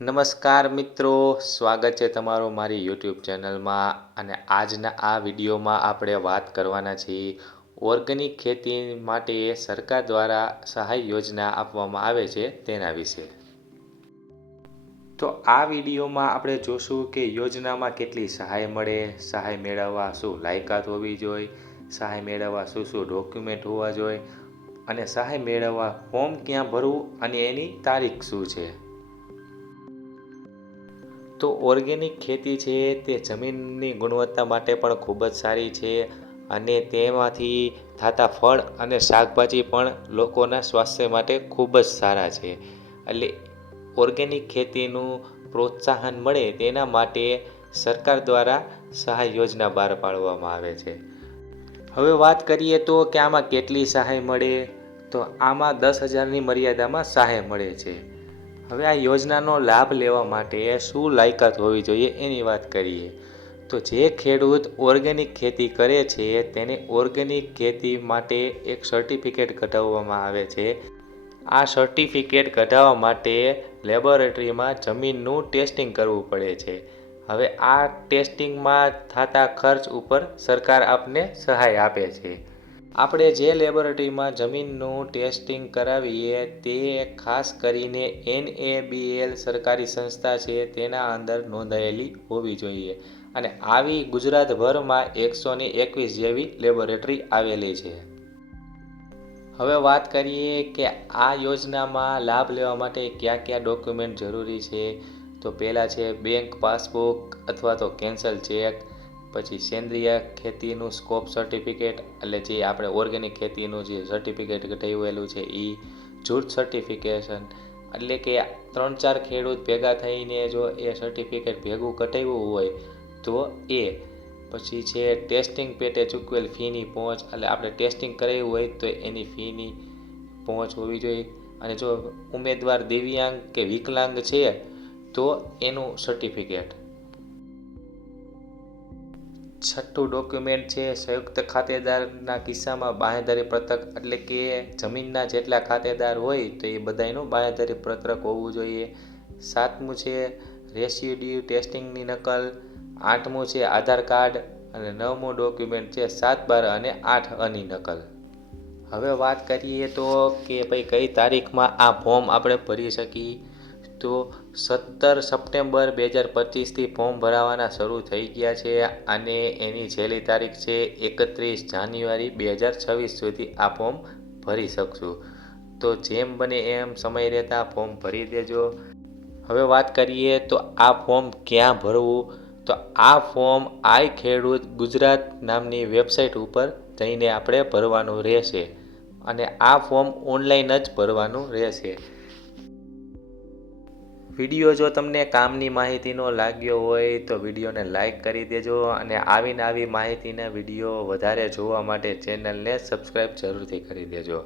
નમસ્કાર મિત્રો, સ્વાગત છે તમારું મારી યુટ્યુબ ચેનલમાં અને આજના આ વિડીયોમાં આપણે વાત કરવાના છીએ ઓર્ગેનિક ખેતી માટે સરકાર દ્વારા સહાય યોજના આપવામાં આવે છે તેના વિશે. તો આ વિડીયોમાં આપણે જોશું કે યોજનામાં કેટલી સહાય મળે, સહાય મેળવવા શું લાયકાત હોવી જોઈએ, સહાય મેળવવા શું શું ડોક્યુમેન્ટ હોવા જોઈએ અને સહાય મેળવવા ફોર્મ ક્યાં ભરવું અને એની તારીખ શું છે. તો ઓર્ગેનિક ખેતી છે તે જમીનની ગુણવત્તા માટે પણ ખૂબ જ સારી છે અને તેમાંથી થતા ફળ અને શાકભાજી પણ લોકોના સ્વાસ્થ્ય માટે ખૂબ જ સારા છે. એટલે ઓર્ગેનિક ખેતીનું પ્રોત્સાહન મળે તેના માટે સરકાર દ્વારા સહાય યોજના બહાર પાડવામાં આવે છે. હવે વાત કરીએ તો કે આમાં કેટલી સહાય મળે? તો આમાં દસ હજારની મર્યાદામાં સહાય મળે છે. હવે આ યોજનાનો લાભ લેવા માટે શું લાયકાત હોવી જોઈએ એની વાત કરીએ. તો જે ખેડૂત ઓર્ગેનિક ખેતી કરે છે, તેને ઓર્ગેનિક ખેતી માટે એક સર્ટિફિકેટ કઢાવવામાં આવે છે. આ સર્ટિફિકેટ કઢાવવા માટે લેબોરેટરીમાં જમીનનું ટેસ્ટિંગ કરવું પડે છે. હવે આ ટેસ્ટિંગમાં થતા ખર્ચ ઉપર સરકાર આપને સહાય આપે છે. આપણે જે લેબોરેટરીમાં જમીનનું ટેસ્ટિંગ કરાવીએ તે ખાસ કરીને એન એ બી એલ સરકારી સંસ્થા છે તેના અંદર નોંધાયેલી હોવી જોઈએ. અને આવી ગુજરાતભરમાં એકસો ને એકવીસ જેવી લેબોરેટરી આવેલી છે. હવે વાત કરીએ કે આ યોજનામાં લાભ લેવા માટે કયા કયા ડોક્યુમેન્ટ જરૂરી છે? તો પહેલાં છે બેંક પાસબુક અથવા તો કેન્સલ ચેક પછી સેન્દ્રિય ખેતીનું સ્કોપ સર્ટિફિકેટ એટલે જે આપણે ઓર્ગેનિક ખેતીનું જે સર્ટિફિકેટ થયેલું છે એ જૂથ સર્ટિફિકેશન એટલે કે ત્રણ ચાર ખેડૂત ભેગા થઈને જો એ સર્ટિફિકેટ ભેગું કઢાવ્યું હોય તો એ. પછી છે ટેસ્ટિંગ પેટે ચૂકવેલ ફીની પહોંચ. એટલે આપણે ટેસ્ટિંગ કરાવ્યું હોય તો એની ફીની પહોંચ હોવી જોઈએ. અને જો ઉમેદવાર દિવ્યાંગ કે વિકલાંગ છે તો એનું સર્ટિફિકેટ છઠ્ઠું ડોક્યુમેન્ટ છે, સંયુક્ત ખાતેદારના કિસ્સામાં બાંહેધરી પત્રક એટલે કે જમીનના જેટલા ખાતેદાર હોય તો એ બધાનું બાંહેધરી પત્રક હોવું જોઈએ. સાતમું છે, રેસિડ્યુ ટેસ્ટિંગની નકલ. આઠમું છે, આધાર કાર્ડ. અને નવમું ડોક્યુમેન્ટ છે, સાત, બાર અને આઠ અની નકલ. હવે વાત કરીએ તો કે ભાઈ કઈ તારીખમાં આ ફોર્મ આપણે ભરી શકીએ? તો સત્તર સપ્ટેમ્બર બે હજાર પચીસથી ફોર્મ ભરાવાના શરૂ થઈ ગયા છે અને એની છેલ્લી તારીખ છે એકત્રીસ જાન્યુઆરી બે હજાર છવ્વીસ સુધી આ ફોર્મ ભરી શકશું. તો જેમ બને એમ સમય રહેતા ફોર્મ ભરી દેજો. હવે વાત કરીએ તો આ ફોર્મ ક્યાં ભરવું? તો આ ફોર્મ આઈ ખેડૂત ગુજરાત નામની વેબસાઇટ ઉપર જઈને આપણે ભરવાનું રહેશે અને આ ફોર્મ ઓનલાઈન જ ભરવાનું રહેશે. વીડિયો જો તમને કામની માહિતીનો લાગ્યો હોય તો વિડીયોને લાઇક કરી દેજો અને આવીને આવી માહિતીના વીડિયો વધારે જોવા માટે ચેનલને સબસ્ક્રાઈબ જરૂરથી કરી દેજો.